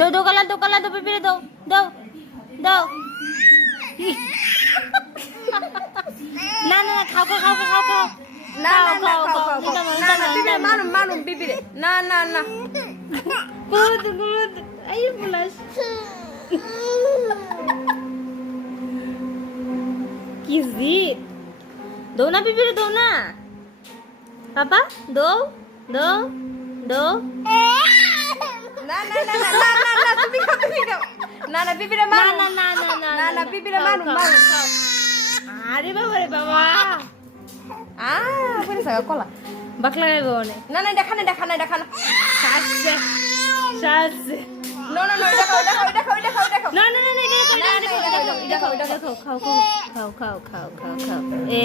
दो कला दो पिपीरे दो दो दो ना खाओ না না না খাও খাও খাও। না না পিপিরে মারুম মারুম পিপিরে না না না good ayo pulas kizit दो ना पिपीरे दो ना पापा दो না না না না না না না তুমি খাও না না পিপিরে ना মারুম ना ना ना না না পিপিরে মারুম মারুম अरे बाबा পুরি সাগা কলা बकला है वो ने না না দেখা না দেখা না দেখা না सास নো নো নো দেখো দেখো দেখো দেখো দেখো ना ना ना देखो खाओ ए